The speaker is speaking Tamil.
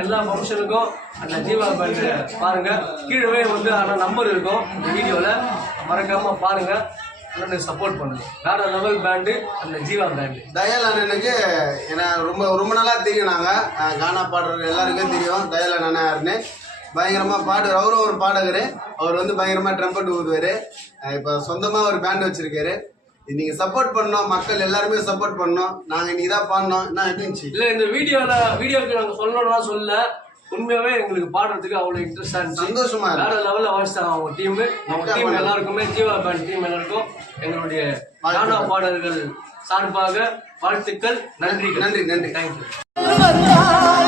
எல்லா ஃபங்க்ஷனுக்கும் அந்த ஜீவா பேண்ட் பாருங்க. கீழே வந்து நம்பர் இருக்கும் இந்த வீடியோல, மறக்காம பாருங்க. சப்போர்ட் பண்ணுங்க. வேற லெவல் பேண்டு அந்த ஜீவா பேண்டு. தயால் அண்ணனுக்கு ஏன்னா ரொம்ப நாளா தெரியும். நாங்கள் கானா பாடுறது எல்லாருக்கும் தெரியும் தயால் அண்ணன் யாருன்னு. பயங்கரமா பாடுவார். அவரும் ஒரு பாடகர். அவர் வந்து பயங்கரமா ட்ரம்பட் ஊதுவாரு. இப்போ சொந்தமா ஒரு பேண்ட் வச்சிருக்காரு. நீங்க சப்போர்ட் பண்ணோம், மக்கள் எல்லாருமே சப்போர்ட் பண்ணோம். நாங்க இன்னைக்கு தான் பாடினோம். என்ன இருந்துச்சு இல்ல இந்த வீடியோக்கு நாங்க சொல்லணும்லாம் சொல்ல, உண்மையாவே எங்களுக்கு பாடுறதுக்கு அவ்வளவு இன்ட்ரெஸ்டா இருந்துச்சு. சந்தோஷமா வேற லெவல்ல வாசிச்சாங்க அவங்க டீம் எல்லாருக்குமே, ஜீவா பேண்ட் டீம் எல்லாருக்கும் எங்களுடைய கானா பாடல்கள் சார்பாக வாழ்த்துக்கள். நன்றி. நன்றி. தேங்க்யூ.